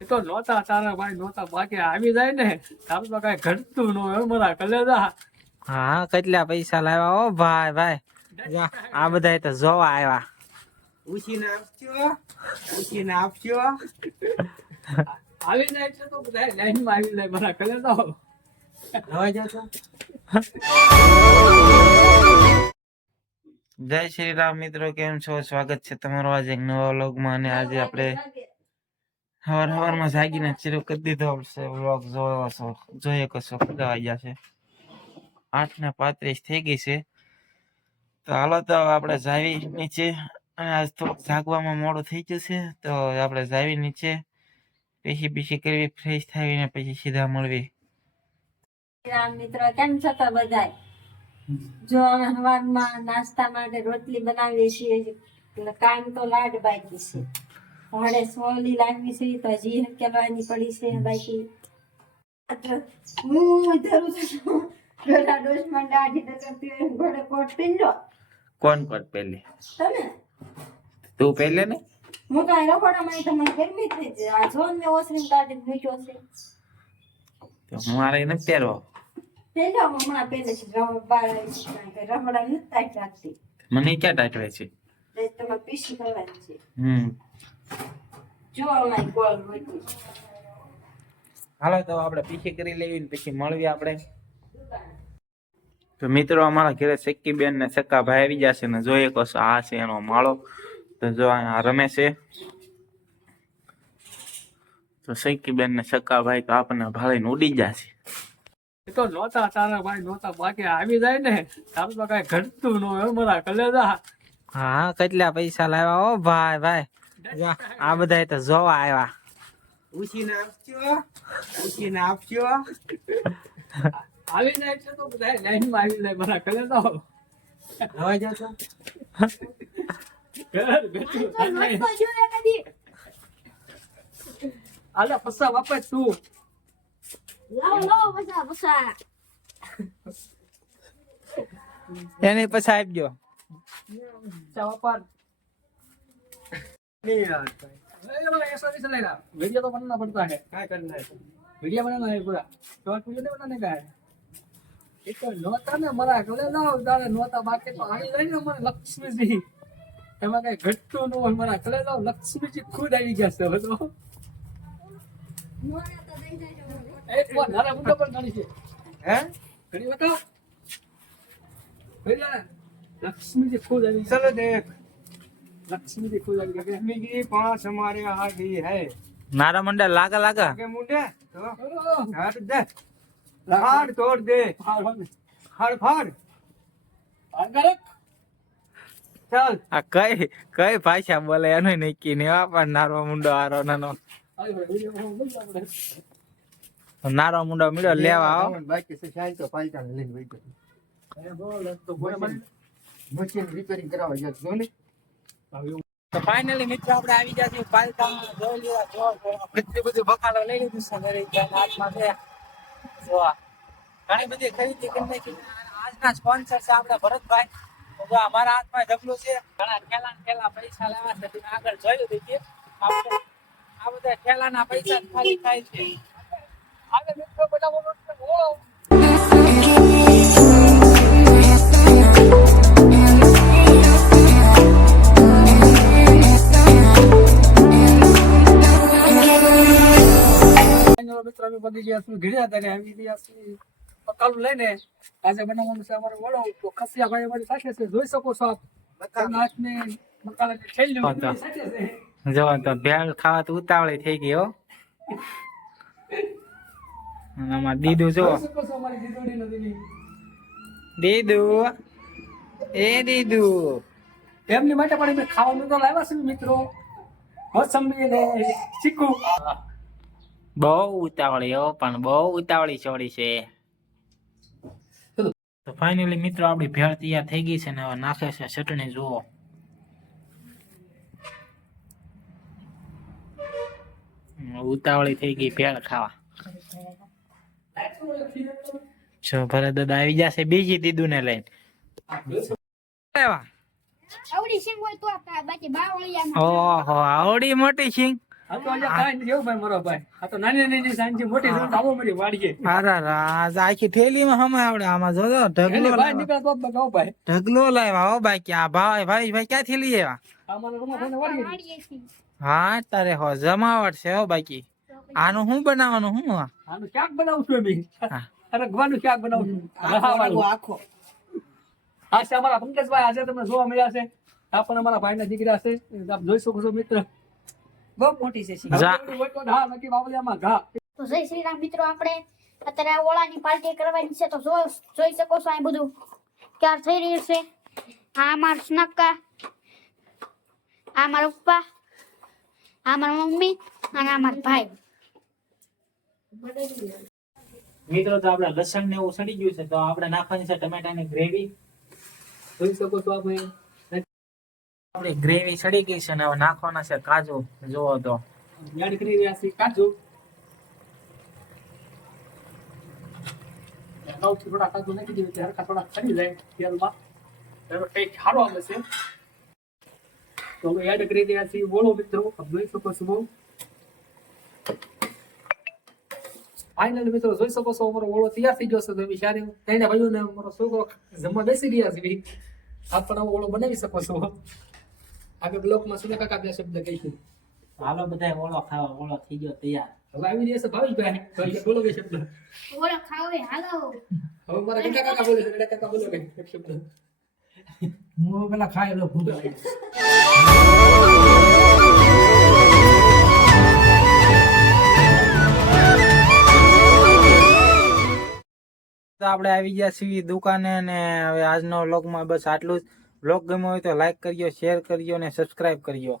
એ તો નહોતા તારા ભાઈ નહોતા બાકી આવી જાય ને તાર તો કઈ ઘટતું ન હોય મારા કલેજા. હા કેટલા પૈસા લાવ્યા ઓ ભાઈ ભાઈ. આ બધા તો જોવા આવ્યા. ઉછીને આપજો ઉછીને આપજો. આવી જાય છે તો બધા લાઈનમાં આવી જાય મારા કલેજા. હવે જશો જય શ્રી રામ મિત્રો કેમ છો? સ્વાગત છે તમારો આજે એક નવા વ્લોગમાં અને આજે આપણે સવાર સવારમાં જાગીને શરૂ કરી દીધો છે વ્લોગ જોયો છો જોઈએ કશો ખુદા વાગ્યા છે. આઠ ને પાંત્રીસ થઈ ગઈ છે. તો હાલો તો આપણે જાવી નીચે. અને આજ થોડુંક જાગવામાં મોડું થઈ ગયું છે. તો આપણે જાવી નીચે. પીસી પીસી કરવી ફ્રેશ થઈને પછી સીધા મળવી. રામ મિત્રો, કેમ છો તો બધા જો અમે સવારમાં નાસ્તા માટે રોટલી બનાવીએ છીએ કામ તો લાડ બાકી છે. ભાડે સોલી લાગવી છે તો હજી કરવાની પડી છે બાકી. હું ધરું છું ઘોડા ડોશમાં દાઢી તો કરતી હોય ઘોડે કોટ પહેરજો કોણ કોટ પહેલે તમે? તું પહેલે ને? હું કાંઈ રખોડામાં તમને ગરમી થઈ જાય આ જોન મેં ઓસરીને કાઢીને મૂક્યો છે. તો મારે નથી પહેરવો? પહેલો હમણાં પહેલે છે. રમ- બાર રમડા છે રખોડા નથી ટાઈટ રાખતી મને ક્યાં ટાટવે છે? તમે પીસી કરવાની છે. હમ. જો અમારી હાલો તો આપણે પીછી કરી લેવી ને પછી મળવી આપણે. તો મિત્રો અમારા ઘરે સક્કી બેન ને સક્કા ભાઈ આવી જશે ને જોઈએ કશો આ છે એનો માળો. તો જો આ રમે છે. તો સક્કી બેન ને સક્કા ભાઈ તો આપણને ભાળીને ઉડી જશે એ તો નોતા તારા ભાઈ નોતા બાકી આવી જાય ને. તારું તો કઈ ઘટતું ન હોય મારા કલેજા. હા કેટલા પૈસા લાવ્યા ઓ ભાઈ ભાઈ. આ બધા તો જોવા આવ્યા ઉછીને આપજો ઉછીને આપજો. આવી જાય છે તો બધા લાઈનમાં આવી જાય મારા કલેજા હવે જશો ઘર બેઠું આલે પસ્સા વાપસ તું. લાવો લાવો પૈસા પૈસા. એને પછી આપજો. પસ્સા વાપર. नहीं आता ये वाला ऐसा नहीं चलेगा वीडियो तो बनाना पड़ता है क्या करना है वीडियो बनाना है पूरा शॉर्ट वीडियो नहीं बनाने का है एक तो नोता ने मरा गले ना उतारे नोता बाकी तो आई જાય ને મને લક્ષ્મીજી એમાં કઈ ઘટતું ન હોય મારા કલે જાવ લક્ષ્મીજી ખુદ આવી ગયા છે હવે તો એક વાર નાના મુદ્દા પર ગણી છે हैं ઘણી બતાવો ઘણી વાર. લક્ષ્મીજી ખુદ આવી ગયા चलो देख લક્ષ્મીજી ખુદ આવી ગયા लक्ष्मी की पांच हमारे यहाँ भी है નારા મંડળ લાગા લાગા आगे मुंडे तो ઓહ, हाथ दे फाड़ तोड़ दे હાલ, હાલ. फाड़ फाड़ આગળ રાખ. चल આ કઈ કઈ ભાષા બોલે એનું નક્કી નહીં આ પણ નારો મુંડો આરો નાનો હાલ, ભાઈ, વિડીયો બનાવવાનો બંધ આપણે. નારો મુંડો મીડો લેવા આવો बाकी से शायद तो फाइल लेने वही कर અરે બોલ, તો બોલે મને. मशीन रिपेयरिंग करावा जा जो ने આવ્યું. તો ફાઇનલી મિત્રો આપણે આવી ગયા છીએ પાલકામાં જોઈ લીધા જો કેટલી બધી બકાલો લઈ લીધું છે ઘરે હાથમાં છે. જો ઘણી બધી ખરીદી કરી નાખી. આજના સ્પોન્સર છે આપણા ભરતભાઈ. જો અમારા હાથમાં ઢગલું છે. ઘણા ઠેલા ઠેલા પૈસા લેવા છે. તમે આગળ જોયું દીધી આ બધા ઠેલાના પૈસા ખાલી થાય છે. આગળ મિત્રો બનાવો, મિત્રો અમે પગી ગયા છીએ ઘરે ત્યારે આવી ગયા પકાલું લઈને આજે બનાવવાનું છે અમારે વડો. ખસિયા ભાઈ અમારી સાથે છે. જોઈ શકો છો આપ. એમના હાથને મકાલાની થેલીઓ હા, તો. સાથે છે. જો તો ભેળ ખાવા તો ઉતાવળી થઈ ગઈ હો. આમાં દીદું જો. દીદુ. એ દીદુ. એમની માટે પણ અમે ખાવાનું તો લાવ્યા છે મિત્રો. મોસંબી ને ચીકુ. બહુ ઉતાવળી હો પણ બહુ ઉતાવળી છોડી છે. તો ફાઇનલી મિત્રો આપણી ભેળ તૈયાર થઈ ગઈ છે ને હવે નાખે છે ચટણી જુઓ. ઉતાવળી થઈ ગઈ ભેળ ખાવા. જો ભરત દાદા આવી જશે બીજી દીદુ ને લઈને. આવડી સિંગ હોય તો આપતા બાકી બાવળિયામાં ઓહો આવડી મોટી સિંગ. આ તો આજે કાંઈ નથી એવું ભાઈ મારો ભાઈ. આ તો નાની નાની સાંજે મોટી સાંજ આવો મળી વાડીએ. અરે રાજ આખી થેલીમાં હમે આવડે આમાં જોજો ઢગલો લાવ્યા. નીકળે તો બગાવ ભાઈ. ઢગલો લાવ્યા હો ભાઈ ક્યાં ભાઈ ભાઈ ભાઈ ક્યાંથી લઈ આવ્યા હા તારે હો જમાવટ છે હો બાકી. આનું શું બનાવવાનું શું? આનું શાક બનાવું છું. શાક બનાવું છું. આખો આજે છે અમારા પંકજભાઈ આજે તમને જોવા મળ્યા છે. આપણને અમારા અમારા ભાઈના દીકરા છે. આપ જોઈ શકો છો મિત્ર. બહુ મોટી છે તો જય શ્રી રામ મિત્રો આપણે અત્યારે આ ઓળાની પાર્ટી કરવાની છે તો જોઈ શકો છો અહીં બધું ક્યાં થઈ રહ્યું છે. આ મારા સ્નક્કા આ મારા પપ્પા આ મારા મમ્મી અને આ મારા ભાઈ. મિત્રો તો આપણે લસણ ને એવું સડી ગયું છે તો આપણે નાખવાની છે ટમેટાની ગ્રેવી. જોઈ શકો છો આપણે આપણી ગ્રેવી સડી ગઈ છે ને હવે નાખવાના છે કાજુ. જુઓ તો. એડ કરી રહ્યા છીએ કાજુ અગાઉથી થોડા કાજુ છે. મિત્રો જોઈ શકો છો. ફાઇનલ મિત્રો, જોઈ શકો છો, અમારો ઓળો તૈયાર થઈ છે જમવા બેસી ગયા છે. બી. આપ પણ ઓળો બનાવી શકો છો. આગળ બ્લોકમાં સુને કાકા બે શબ્દ કહીશું. હાલો બધા ઓળો ખાવા ઓળો થઈ ગયો તૈયાર. હવે આવી રહ્યા છે ભાવિકભાઈ ભાઈ બોલો બે શબ્દ. ઓળો ખાવે હાલો. હવે મારા કાકા કાકા બોલે છે કાકા બોલો કે એક શબ્દ. હું પેલા ખાઈ લો ભૂત તો આપણે આવી ગયા છીએ દુકાને ને હવે આજનો વ્લોગમાં બસ આટલું જ. વ્લોગ ગમ્યો હોય તો લાઈક કરજો શેર કરજો અને સબસ્ક્રાઇબ કરજો.